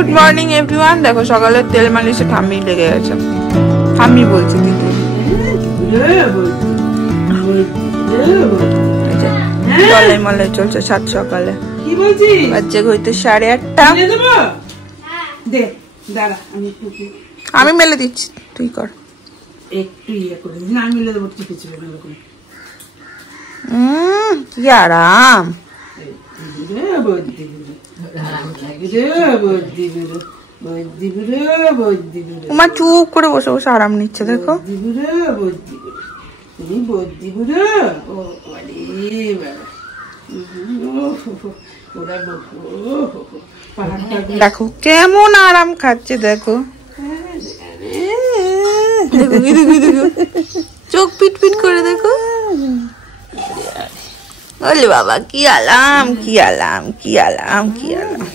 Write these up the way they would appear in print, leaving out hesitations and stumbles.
Good morning everyone. দেখো সকালে তেল মালিশে ঠাম্মি লেগে গেছে। ঠাম্মি বলছে দিদি জলে মলে চলছে সাত সকালে। কি বলছিস? বাচ্চা হইতে 8:30। আমি মেলে দিচ্ছি, তুই কর একটু ইয়ে করে। না আমি মেলে দেবো, টিপে চিপে মেলে করে। কি আরাম। তোমার চুপ করে বসে বসে আরাম নিচ্ছে দেখো। দেখো কেমন আরাম খাচ্ছে, দেখো চোখ পিট পিট করে দেখো। বলে বাবা কি আলাম, কি আলাম, কি আলাম, কি আলাম।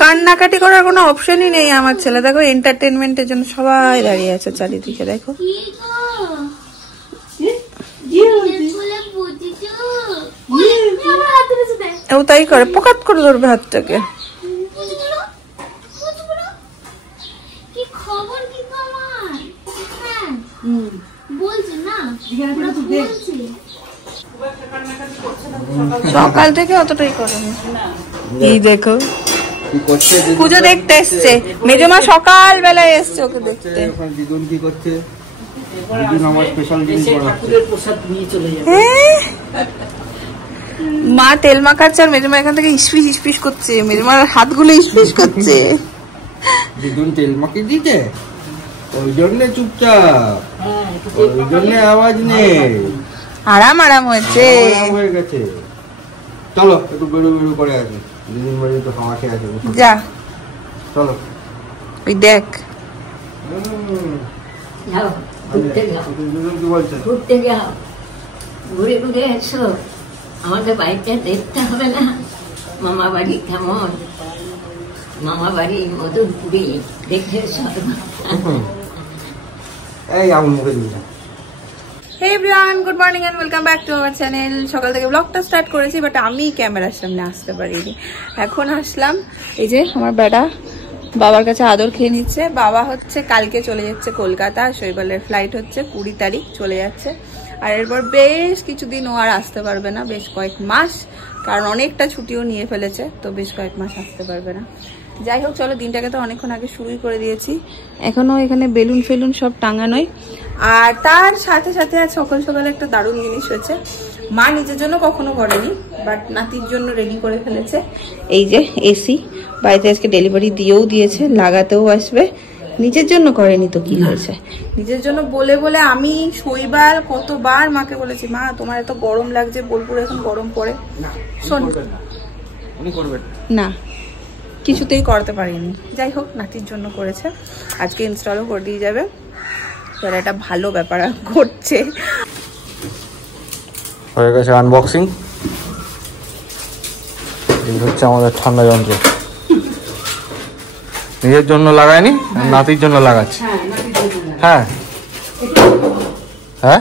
কান্নাকাটি করার কোনো অপশনই নেই আমার ছেলে। দেখো এন্টারটেনমেন্টের জন্য সবাই দাঁড়িয়ে আছে চারিদিকে। দেখো ও তাই করে, পকাত করে ধরবে হাতটাকে। সকাল থেকে অতটাই করেনি। এই দেখো পুজো দেখতে এসছে মেজমা, সকাল বেলায় এসছে ওকে দেখতে। মা তেল মাখাচ্ছে আর মেজমা এখান থেকে ইসপিস ইসপিস করছে। মেজমার হাতগুলো ইসপিস করছে। দিদুন তেল মাখিয়ে দিতে, ওই জন্য চুপচাপ, ওই জন্য আওয়াজ নেই। আরাম আরাম হয়েছে, হয়ে গেছে। চলো একটু বেরো বেরো করে আসি, দিদিন বাড়ি তো হাওয়া খেয়ে আছে। যা চলো ওই দেখ। কি বলছে? ঘুরতে যাও, ঘুরে ঘুরে এসো। আমাদের বাড়িটা দেখতে হবে না? মামা বাড়ি কেমন, মামা বাড়ি মধুপুরি দেখে এসো। এই আমার মুখে দিবি না। Hey everyone, good morning and welcome back to our channel. সকাল থেকে ব্লগটা স্টার্ট করেছি, বাট আমি ক্যামেরার সামনে আসতে পারিনি। এখন আসলাম। এই যে আমার বেটা বাবার কাছে আদর খেয়ে নিচ্ছে। বাবা হচ্ছে কালকে চলে যাচ্ছে কলকাতা, শৈবালের ফ্লাইট হচ্ছে 20 তারিখ চলে যাচ্ছে। আর এরপর বেশ কিছুদিন ও আর আসতে পারবে না, বেশ কয়েক মাস, কারণ অনেকটা ছুটিও নিয়ে ফেলেছে, তো বেশ কয়েক মাস আসতে পারবে না। যাই হোক চলো, দিনটাকে তো অনেকক্ষণ আগে শুরুই করে দিয়েছি। এখনো এখানে বেলুন ফেলুন সব টাঙানোই। আর তার সাথে সাথে আজ সকাল সকালে একটা দারুণ জিনিস হয়েছে। মা নিজের জন্য কখনো করেনি, বাট নাতির জন্য রেডি করে ফেলেছে। এই যে এসি বাড়িতে আজকে ডেলিভারি দিয়েও দিয়েছে, লাগাতেও আসবে। নিজের জন্য করেনি তো কি হয়েছে, নিজের জন্য বলে বলে আমি শৈবাল কতবার মাকে বলেছি, মা তোমার এত গরম লাগছে, বোলপুরে এখন গরম পড়ে। শোন না, কিছুতেই করতে পারিনি। যাই হোক নাতির জন্য করেছে, আজকে ইনস্টলও করে দিয়ে যাবে। তাহলে একটা ভালো ব্যাপার ঘটছে। হয়ে গেছে আনবক্সিং। এই হচ্ছে আমাদের ঠান্ডা যন্ত্র। নিজের জন্য লাগায়নি, নাতির জন্য লাগাচ্ছে। হ্যাঁ হ্যাঁ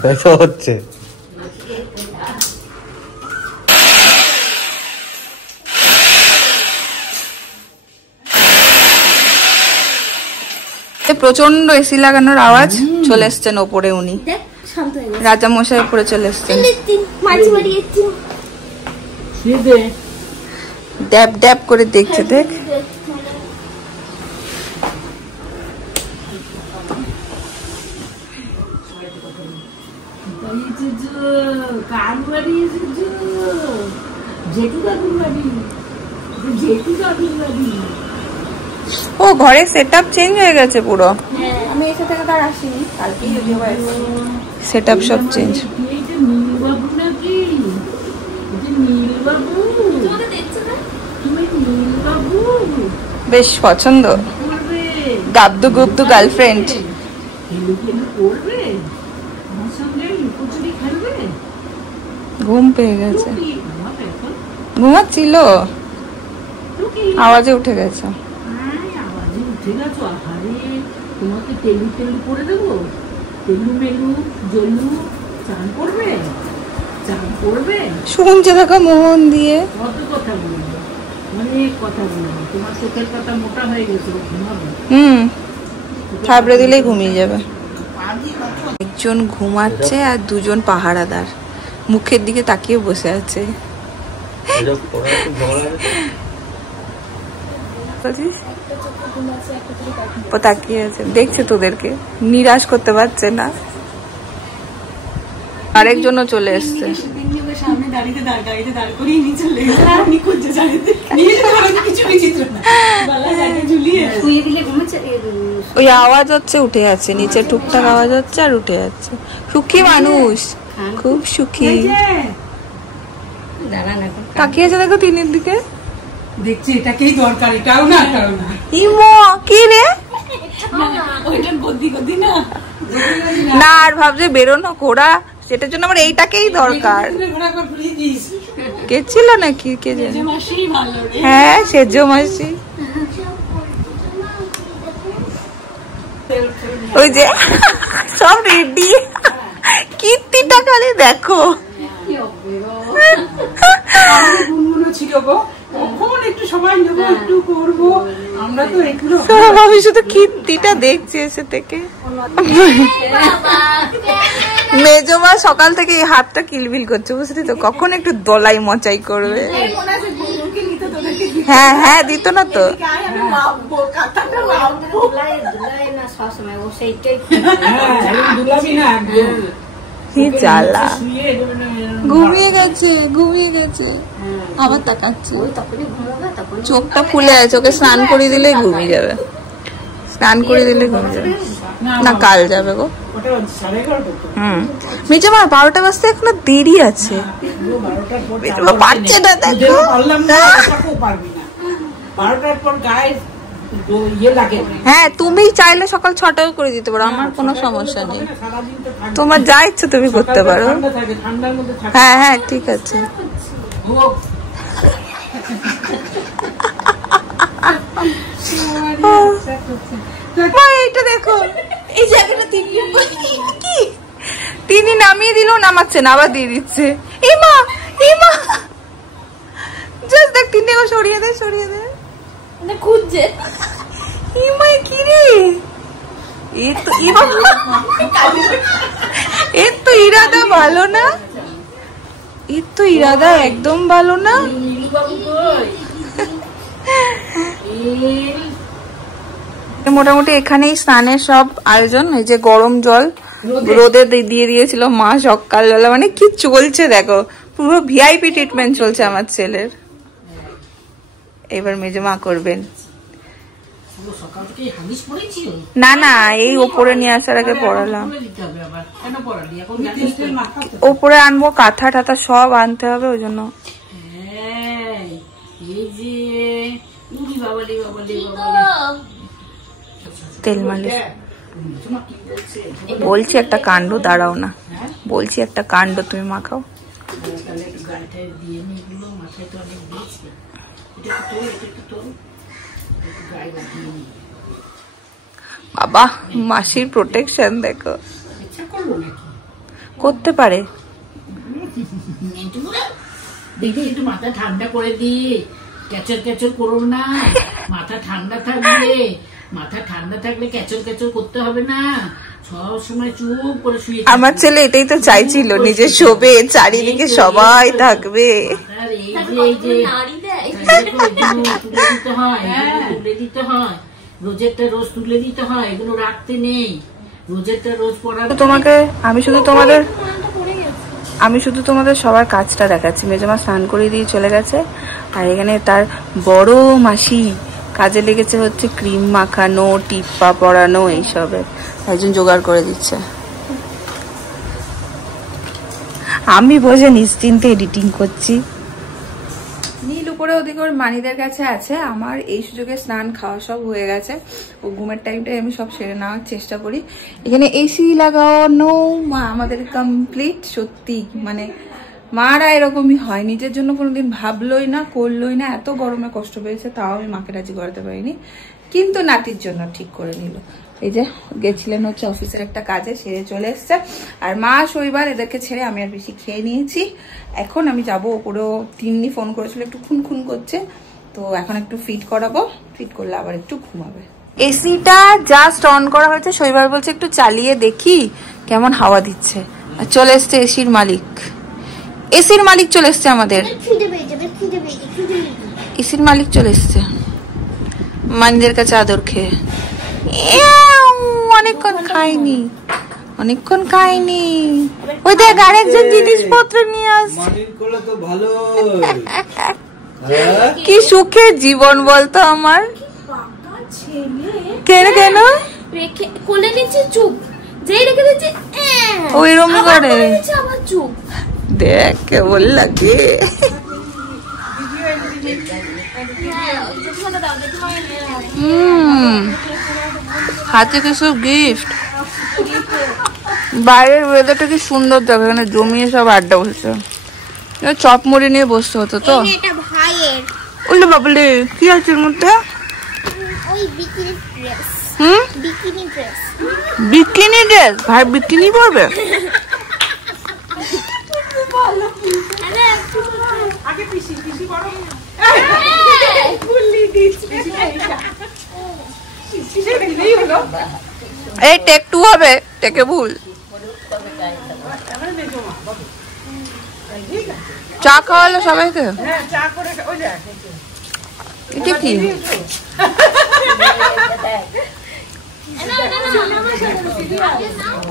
তাই তো হচ্ছে। প্রচন্ড এসি লাগানোর আওয়াজ। চলে এসছেন ওপরে উনি, রাজা মশাই উপরে চলে এসছেন। ড্যাব ড্যাব করে দেখছে, দেখ ও ঘরে সেটআপ চেঞ্জ হয়ে গেছে পুরো। আমি এসে থেকে তার আসিনি, কালকেই যদিও সেটআপ সব চেঞ্জ। বেশ পছন্দ, গাবদু গুবদু গার্লফ্রেন্ড। ঘুম পেয়ে গেছে, ঘুমাচ্ছিল, আওয়াজে উঠে গেছে। তোমাকে তেলু তেলু করে দেবো, তেলু মেলু জলু চান করবে। করবে শুনছে দেখো মন দিয়ে। কত কথা বলবো, অনেক কথা বলবো। তোমার চোখের পাতা মোটা হয়ে গেছে, ঘুমাবে। থাবড়ে দিলেই ঘুমিয়ে যাবে। একজন ঘুমাচ্ছে আর দুজন পাহারাদার মুখের দিকে তাকিয়ে বসে আছে। তাকিয়ে আছে, দেখছে তোদেরকে, নিরাশ করতে পারছে না। আরেকজনও চলে এসছে। ওই আওয়াজ হচ্ছে, উঠে যাচ্ছে নিচে, টুকটাক আওয়াজ হচ্ছে আর উঠে যাচ্ছে। সুখী মানুষ, খুব সুখী। তাকিয়ে আছে দেখো টিনের দিকে, দেখছি এটাকেই দরকার, এটাও না এটাও না। ইমো কি রে, ওইটার গদি গদি না না আর ভাবছে বেরোনো ঘোড়া, সেটার জন্য আমার এইটাকেই দরকার। কে ছিল নাকি কে জানে? হ্যাঁ সেজ মাসি, ওই যে সব রেডি। কীর্তিটা খালি দেখো, ছিল গো, কখন একটু সময় নেবো, একটু করবো, আমরা তো একটু। আমি শুধু কীর্তিটা দেখছি এসে থেকে। মেজমা সকাল থেকে এই হাতটা কিলবিল করছে, বুঝলি তো, কখন একটু দলাই মচাই করবে। হ্যাঁ হ্যাঁ দিত না তো, ঘুমিয়ে গেছে ঘুমিয়ে গেছে, আবার তাকাচ্ছে, চোখটা ফুলে আছে, ওকে স্নান করে দিলেই ঘুমিয়ে যাবে, স্নান করে দিলে ঘুমিয়ে যাবে। না কাল যাবে গো। মেজমা 12টা বাজতে এখনো দেরি আছে, পারছে না দেখো। হ্যাঁ তুমি চাইলে সকাল 6টায় করে দিতে পারো, আমার কোনো সমস্যা নেই, তোমার যা ইচ্ছে তুমি করতে পারো। হ্যাঁ হ্যাঁ ঠিক আছে। এইটা দেখো, এই জায়গাটা তিনি নামিয়ে দিল, নামাচ্ছে না, আবার দিয়ে দিচ্ছে। ইমা ইমা জাস্ট দেখ, তিনটে সরিয়ে দে সরিয়ে দে, খুঁজছে। ইমা কি রে, এর তো ইরাদা ভালো না, এর তো ইরাদা একদম ভালো না। মোটামুটি এখানেই স্নানের সব আয়োজন। এই যে গরম জল রোদে দিয়ে দিয়েছিল মা সকালবেলা, মানে কি চলছে দেখো, পুরো ভিআইপি ট্রিটমেন্ট চলছে আমার ছেলের। এবার মেজমা করবেন। না না এই ওপরে নিয়ে আসার আগে পড়ালাম, ওপরে আনবো, কাঁথা টাথা সব আনতে হবে, ওই জন্য। তেল মালিশ বলছি একটা কাণ্ড, দাঁড়াও না বলছি একটা কাণ্ড, তুমি মাখাও। বাবা মাসির প্রোটেকশন দেখো, করতে পারে। দিদি একটু মাথা ঠান্ডা করে দি, ক্যাচর ক্যাচর করো না, মাথা ঠান্ডা থাকবে, মাথা ঠান্ডা থাকলে ক্যাচর ক্যাচর করতে হবে না, সব সময় চুপ করে শুয়ে। আমার ছেলে এটাই তো চাইছিল, নিজে শোবে, চারিদিকে সবাই থাকবে। দিতে হয়, তুলে দিতে হয়, রোজেরটা রোজ তুলে দিতে হয়, এগুলো রাখতে নেই, রোজেরটা রোজ পড়া। তোমাকে আমি শুধু তোমাদের সবার কাজটা দেখাচ্ছি। মেজমা স্নান করে দিয়ে চলে গেছে, আর এখানে তার বড় মাসি কাজে লেগেছে হচ্ছে ক্রিম মাখানো, টিপ্পা পরানো, এইসবের একজন জোগাড় করে দিচ্ছে। আমি বসে নিশ্চিন্তে এডিটিং করছি। নীল উপরে ওদিকে ওর মানিদের কাছে আছে, আমার এই সুযোগে স্নান খাওয়া সব হয়ে গেছে, ও ঘুমের টাইমটাই আমি সব সেরে নেওয়ার চেষ্টা করি। এখানে এসি লাগানো আমাদের কমপ্লিট। সত্যি মানে মারা এরকমই হয়, নিজের জন্য কোনোদিন ভাবলোই না, করলোই না, এত গরমে কষ্ট পেয়েছে, তাও আমি মাকে রাজি করাতে পারিনি, কিন্তু নাতির জন্য ঠিক করে নিল। এই যে গেছিলেন হচ্ছে অফিসের একটা কাজে, সেরে চলে এসছে। আর মা শৈবার এদেরকে ছেড়ে আমি আর বেশি খেয়ে নিয়েছি। এখন আমি যাবো ওপরেও, তিন্নি ফোন করেছিল, একটু খুন করছে, তো এখন একটু ফিট করাবো, ফিট করলে আবার একটু ঘুমাবে। এসিটা জাস্ট অন করা হয়েছে, শৈবার বলছে একটু চালিয়ে দেখি কেমন হাওয়া দিচ্ছে। আর চলে এসছে এসির মালিক, এসির মালিক চলে এসছে আমাদের, এসির মালিক চলে এসছে মানিদের কাছে আদর খেয়ে। অনেকক্ষণ খাইনি, অনেকক্ষণ খাইনি। ওই দেখ আরেকজন জিনিসপত্র নিয়ে আসছে। কি সুখের জীবন বলতো আমার। কেন কেন কোলে নিচে চুপ, যেই রেখে দিচ্ছে ওইরকম করে আমার চুপ। দেখ কেমন লাগে। হাতে কিছু গিফট। বাইরের ওয়েদারটা কি সুন্দর দেখো, এখানে জমিয়ে সব আড্ডা বসেছে। চপ মুড়ি নিয়ে বসতে হতো তো। এটা ভাইয়ের। ওলে বাবলে কি আছে এর মধ্যে? ওই bikini dress. Bikini dress. Bikini dress? ভাই বিকিনি পরবে? আগে পিসি বড় এই টেক 2 হবে, টেকে ভুল। চা খাওয়ালো সবাইকে? এটা কি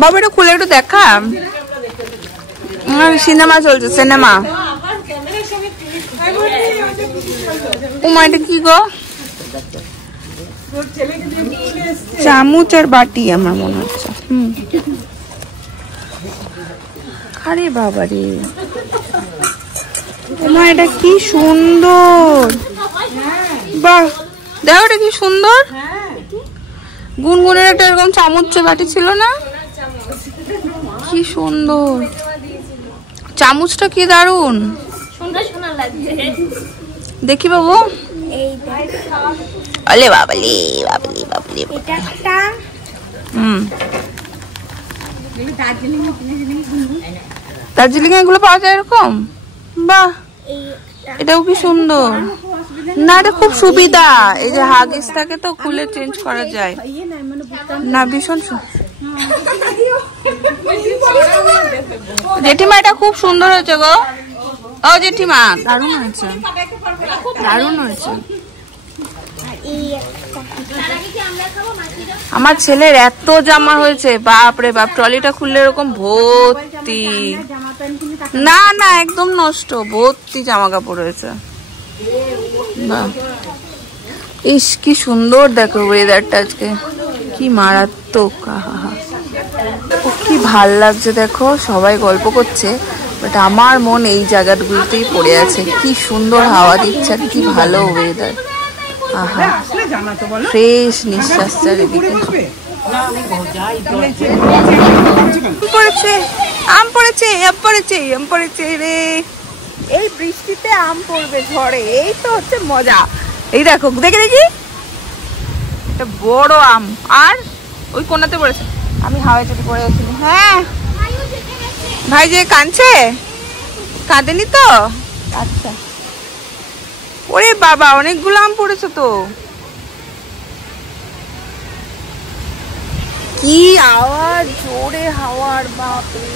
বাবা, এটা খুলে একটু দেখা। সিনেমা চলছে, সিনেমা। ও মা, এটা কি গো? চামচ আর বাটি আমার মনে হচ্ছে। আরে বাবা রে, মা এটা কি সুন্দর। বাহ, দেখো এটা কি সুন্দর। গুনগুনের একটা এরকম চামচ বাটি ছিল না? কি সুন্দর চামচটা, কি দারুন। দেখি বাবু। আলে বাবালি বাবালি বাবালি। দার্জিলিং এগুলো পাওয়া যায় এরকম? বাহ, এটাও কি সুন্দর না। এটা খুব সুবিধা, এই যে হাগিস থাকে তো খুলে চেঞ্জ করা যায় না। ভীষণ জেঠিমা, এটা খুব সুন্দর হয়েছে গো। ও জেঠিমা, দারুণ হয়েছে, দারুণ হয়েছে। আমার ছেলের এত জামা হয়েছে, বাপ রে বাপ। ট্রলিটা খুললে এরকম ভর্তি, না না একদম নষ্ট, ভর্তি জামা কাপড় হয়েছে। ইস কি সুন্দর দেখো ওয়েদারটা আজকে, কি মারাত্মক। ও কি ভাল লাগছে দেখো, সবাই গল্প করছে, বাট আমার মন এই জায়গাগুলোতেই পড়ে আছে। কি সুন্দর হাওয়া দিচ্ছে আর কি ভালো ওয়েদার। আহা, ফ্রেশ নিঃশ্বাস চারিদিকে। পড়েছে আম, পড়েছে আম, পড়েছে আম, পড়েছে রে। এই বৃষ্টিতে আম পড়বে ঝড়ে, এই তো হচ্ছে মজা। এই দেখো, দেখে দেখি একটা বড় আম, আর ওই কোনাতে পড়েছে। আমি হাওয়ায় চটি পড়ে গেছি। হ্যাঁ ভাই যে কাঁদছে, কাঁদেনি তো? আচ্ছা। ওরে বাবা, অনেকগুলো আম পড়েছে তো। কি আওয়াজ, জোরে হাওয়ার, বাপরে।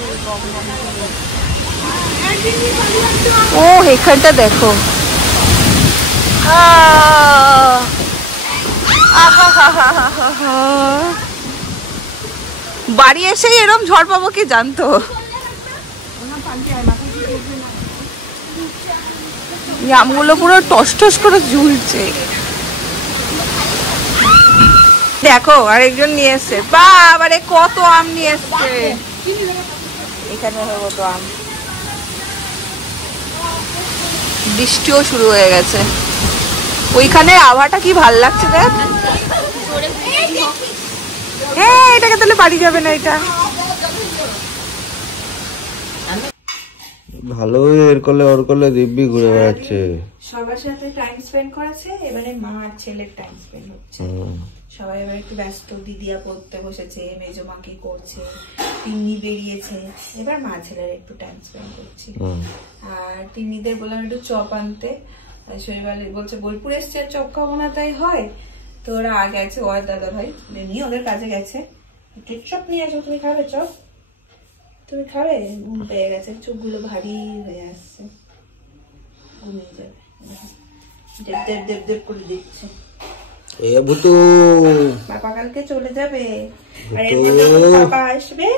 ও এখানটা দেখো, বাড়ি এসেই এরম ঝড় পাবো কি জানতো। আমগুলো পুরো টস টস করে ঝুলছে। দেখো আরেকজন নিয়ে এসছে, বাবারে কত আম নিয়ে এসছে। এখানে কত আম। বৃষ্টিও শুরু হয়ে গেছে। ওইখানে আবহাওয়াটা কি ভাল লাগছে দেখ। হ্যাঁ, এটাকে তাহলে বাড়ি যাবে না। এটা ভালো, এর করলে ওর করলে দিব্যি ঘুরে বেড়াচ্ছে। সবার সাথে টাইম স্পেন্ড করেছে, এবারে মা আর ছেলের টাইম স্পেন্ড হচ্ছে। সবাই এবার একটু ব্যস্ত। দিদিয়া পড়তে বসেছে, মেজো মা কি করছে, তিন্নি বেরিয়েছে, এবার মা ছেলের একটু টাইম স্পেন্ড করছি। আর তিন্নিদের বললাম একটু চপ আনতে, শৈবাল বলছে বোলপুর এসছে চপ খাবো না তাই হয়, তো ওরা আগে আছে ওর দাদা ভাই নিয়ে ওদের কাজে গেছে। একটু চপ নিয়ে আসো, তুমি খাবে চপ? তুমি খাবে? ঘুম পেয়ে গেছে, চোখগুলো ভারী হয়ে আসছে, ঘুমিয়ে যাবে, দেব দেব দেব দেব করে দিচ্ছে। বাবা কালকে চলে যাবে, আর এরপর যখন পাপা আসবে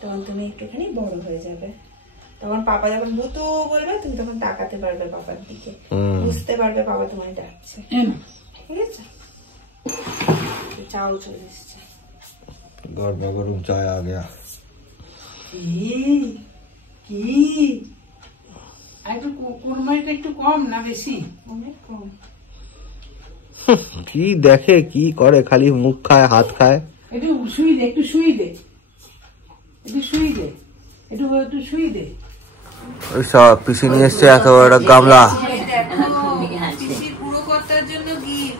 তখন তুমি একটুখানি বড় হয়ে যাবে, তখন পাপা যখন ভুতু বলবে তুমি তখন তাকাতে পারবে পাপার দিকে, বুঝতে পারবে পাপা তোমায় ডাকছে, ঠিক আছে? চাও চলে এসছে, গরমা গরম চায় আ গয়া। কি একটু কুরমাইটা একটু কম না বেশি? অনেক কম। কি দেখে কি করে, খালি মুখ খায় হাত খায়। একটু শুই দে, একটু শুই দে, একটু শুই দে, একটু একটু শুই দে। ওই সব পিসি নিয়ে এসছে এত বড় গামলা। পিসির পুরো কর্তার জন্য গিফট।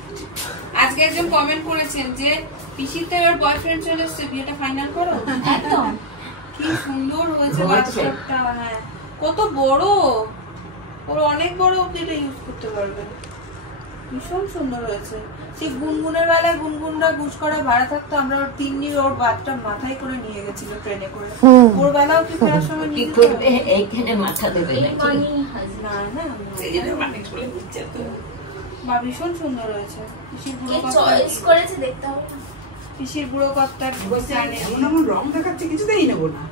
আজকে একজন কমেন্ট করেছেন যে পিসির তো এবার বয়ফ্রেন্ড চলে এসছে, বিয়েটা ফাইনাল করো। একদম কি সুন্দর হয়েছে বাচ্চাটা, হ্যাঁ কত বড়, ওর অনেক বড়, এটা ইউজ করতে পারবে, ভীষণ সুন্দর হয়েছে। সেই গুনগুনের বেলায় গুনগুনরা গুছ করা ভাড়া থাকতো, আমরা ওর তিন্নির ওর বাচ্চা মাথায় করে নিয়ে গেছিল ট্রেনে করে, ওর বেলাও কি ফেরার সময় নিয়ে করবে এইখানে মাথা দেবে না না, মা ভীষণ সুন্দর হয়েছে। পিসির বুড়ো চয়েস করেছে, দেখতে হবে। পিসির বুড়ো কর্তার এমন এমন রং দেখাচ্ছে, কিছুতেই নেবো না।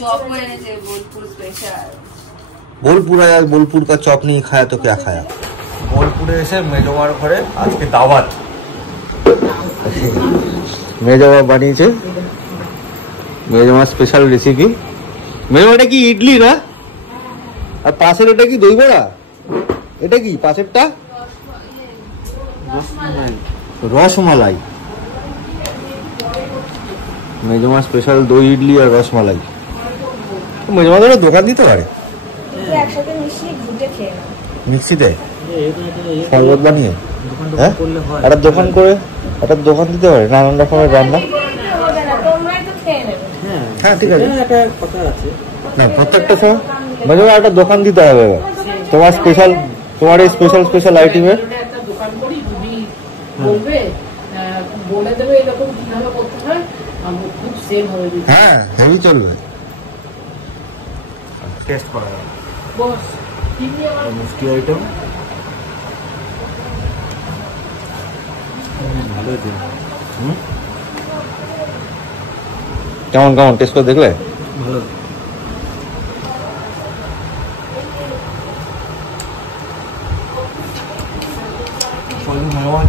চপ এনেছে বোলপুর স্পেশাল। बोलपुर का चॉप नहीं खाया तो क्या खाया। बोलपुरे এসে মেজমার ঘরে আজকে দাওয়াত। মেজমা বানিয়েছে, মেজমা স্পেশাল রেসিপি। মেজমাটা কি ইডলি না? আর পাশের এটা কি দই বড়া? এটা কি পাশেরটা? রসমালাই। মেজমা স্পেশাল দই ইডলি আর রসমালাই। মেজমা তো দোকান দিতে পারে, একসাথে মিশিয়ে ঘুটে খেয়ে নাও মিক্সিতে শরবত বানিয়ে, হ্যাঁ একটা দোকান করে একটা দোকান দিতে পারে, নানান রকমের রান্না। হ্যাঁ ঠিক আছে, না প্রত্যেকটা সময় মাঝে মাঝে একটা দোকান দিতে হবে তোমার স্পেশাল, তোমার এই স্পেশাল স্পেশাল আইটেমের একটা দোকান করি, তুমি বলবে বলে দেবে এরকম কিভাবে করতে হয়, খুব সেল হবে। হ্যাঁ হেভি চলবে, টেস্ট করা যাবে। বস মিষ্টি আইটেম ভালো হয়েছে। কেমন কেমন টেস্ট করে দেখলে? ভালো।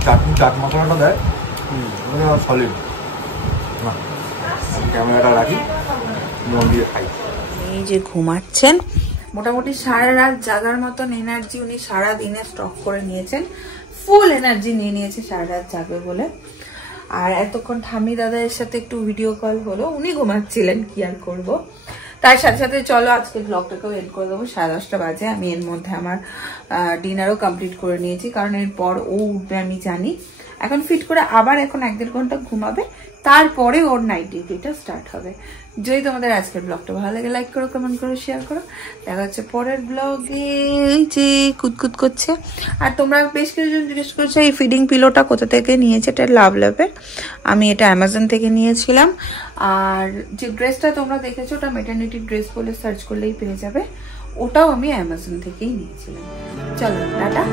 চাটনি চাট মশলাটা দেয় সলিড। ক্যামেরাটা রাখি, মন দিয়ে খাই। এই যে ঘুমাচ্ছেন, মোটামুটি সারা রাত জাগার মতন এনার্জি উনি সারা দিনে স্টক করে নিয়েছেন, ফুল এনার্জি নিয়ে নিয়েছে সারা রাত জাগবে বলে। আর এতক্ষণ ঠাম্মি দাদার সাথে একটু ভিডিও কল হলো, উনি ঘুমাচ্ছিলেন, কি আর করবো। তার সাথে সাথে চলো আজকে ব্লগটাকেও এন্ড করে দেবো। 10:30 বাজে, আমি এর মধ্যে আমার ডিনারও কমপ্লিট করে নিয়েছি, কারণ এরপর ও উঠবে আমি জানি। এখন ফিট করে আবার এখন 1-1.5 ঘন্টা ঘুমাবে, তারপরে ওর নাইট ডিউটিটা স্টার্ট হবে। যদি তোমাদের আজকের ব্লগটা ভালো লাগে লাইক করো, কমেন্ট করো, শেয়ার করো। দেখা হচ্ছে পরের ব্লগে। যে কুতকুত করছে, আর তোমরা বেশ কিছুজন জিজ্ঞেস করছো এই ফিডিং পিলোটা কোথা থেকে নিয়েছে। এটা লাভলাভের, আমি এটা অ্যামাজন থেকে নিয়েছিলাম। আর যে ড্রেসটা তোমরা দেখেছো ওটা মেটার্নিটি ড্রেস বলে সার্চ করলেই পেয়ে যাবে, ওটাও আমি অ্যামাজন থেকেই নিয়েছিলাম। চলো টাটা।